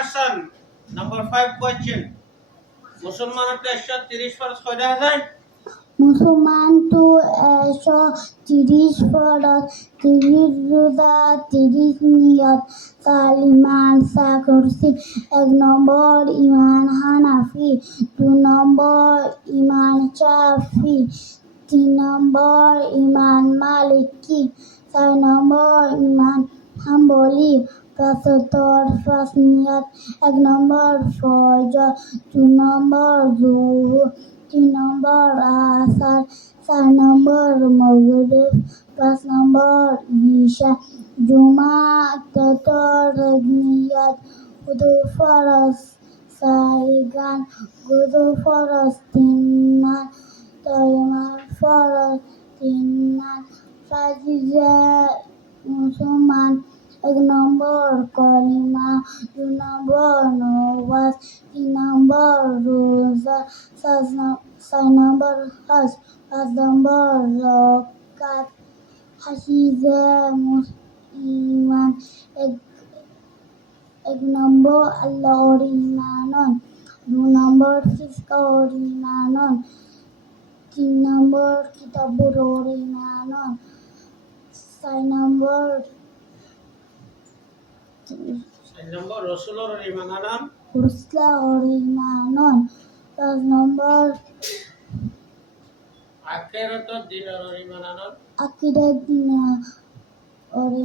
Hasan number 5 question মুসলমানের 130 ফরজ কয়টা আছে মুসলমান তো 130 ফরজ, 30 রোজা, 30 নিয়ত, সালিমান সাকরসি। 1 নম্বর ইমান হানাফি, 2 নম্বর ইমান শাফি, 3 নম্বর ইমান মালিকি, 4 নম্বর ইমান হাম্বলি, 5 নিয়ত। 1 নম্বর ফজর, 2 নম্বর জোহর, 3 নম্বর আসর, 4 নম্বর মাগরিব, 5 নম্বর ইশা। জুমা 14 নিয়ত, উদু ফরজ 4 গুজু ফরজ 3 তয়মার ফরজ 3 ফাজিজা মুসলমান। 1 নম্বর কলিমা, 2 নম্বর নওয়াজ, 3 নম্বর রোজা, 4 নম্বর হজ, 5 নম্বর যাকাত। হাসিজা ইমান। 1 নম্বর আল্লাহর ইমানন, 2 নম্বর ফিসকার ইমানন, 3 নম্বর কিতাবুর ইমানন, 4 নম্বর রাসূলুর ইমানান রুসলার ইমানন, 5 নম্বর আখিরাতুদ দিনের ইমানান, আকিদাত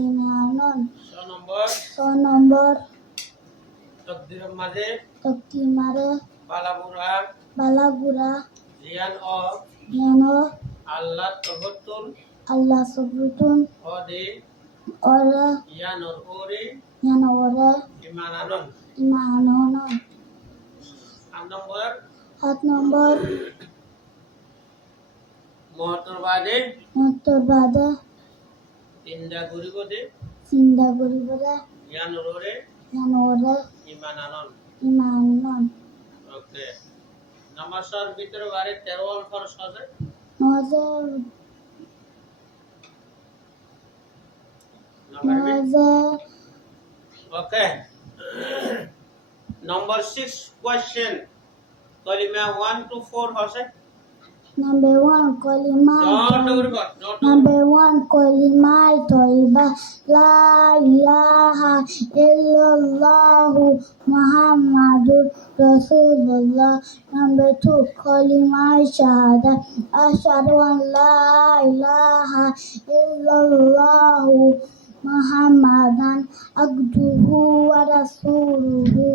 ইমানন, 6 নম্বর তাকদীরের মাঝে তকদিমারে বালাগুরা জ্ঞান ও আল্লাহ তহত্তুল আল্লাহ সবুতুন ওরে ওরে ইয়ানুর ওরে ইমানান। ইমানন। 8 নম্বর মহত্তর বাদে চিন্তা করিবদে ইয়ানুর ওরে ইমানান। ওকে নামাজের ভিতরে বারে 13 ফরজ আছে ওকে নাম্বার 6 কোয়েশ্চেন কলিমা 1 to 4 আছে Number 1 কলিমা তয়্যিবা লা ইলাহা ইল্লাল্লাহু মুহাম্মাদুর রাসূলুল্লাহ। Number 2 কলিমা শাহাদাত আশহাদু আন লা ইলাহা ইল্লাল্লাহু মুহাম্মাদান আবদুহু ওয়া রাসূলুহু।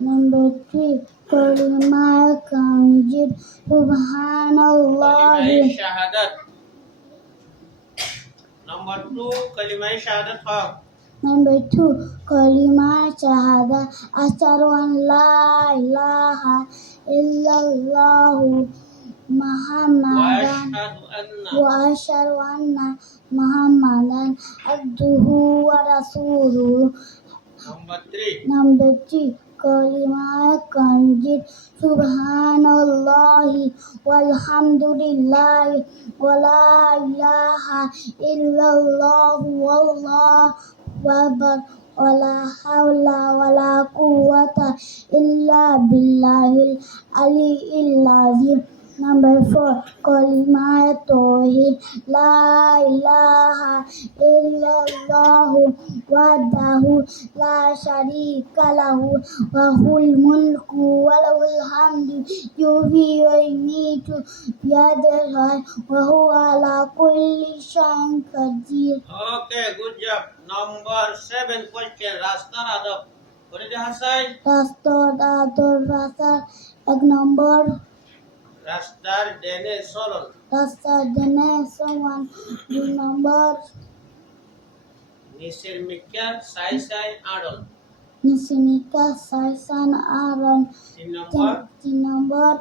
Number 3 কলিমা তামজিদ সুবহানাল্লাহ। শাহাদাত নাম্বার 2 কলিমা শাহাদাত হক Number 2 কলিমা শাহাদাত আশহাদু আন লা ইলাহা ইল্লাল্লাহু মুহাম্মাদান ওয়া আশহাদু আন্না মুহাম্মাদান আবদুহু ওয়া রাসূলুহু। Number 3 কলিমা তামজিদ সুবহানাল্লাহি ওয়ালহামদুলিল্লাহি ওয়া লা ইলাহা ইল্লাল্লাহু ওয়াল্লাহু আকবার ওয়া লা হাওলা ওয়া লা কুওয়াতা ইল্লা বিল্লাহিল আলিয়্যিল আযীম। Number 4 কলিমা তাওহীদ লা ইলাহা ইল্লাল্লাহু ওয়াহদাহু লা শারীকা লাহু লাহুল মুলকু ওয়া লাহুল হামদু ইউহয়ী ওয়া ইউমীতু বিয়াদিহিল ওয়া হুয়া আলা কুল্লি শাইইন কাদির। Okay good job. Number 7 question রাস্তার আদব করে দেখাই রাস্তার আদব 1 নম্বর রাস্তার ডানে চলন 2 নম্বর নিচের মিকা সাই আড়ল নিসিমিকা সাইসান আরন। 3 নম্বর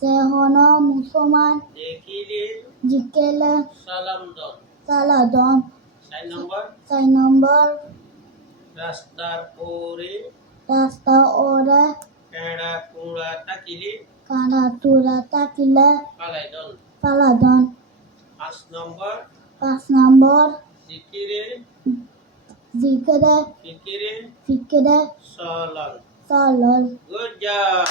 সেহন মুসলমান দেখিলে জিকেলে সালামদন। 4 নম্বর রাস্তার ওরে কেড়া কুড়া তাকিলে কাঁড়া তুরা তাকিলে পালাদন। 5 নম্বর জিকিরে zikre, fikire, fikre, solol. solol. Good job.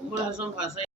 Umur Hasan bahasa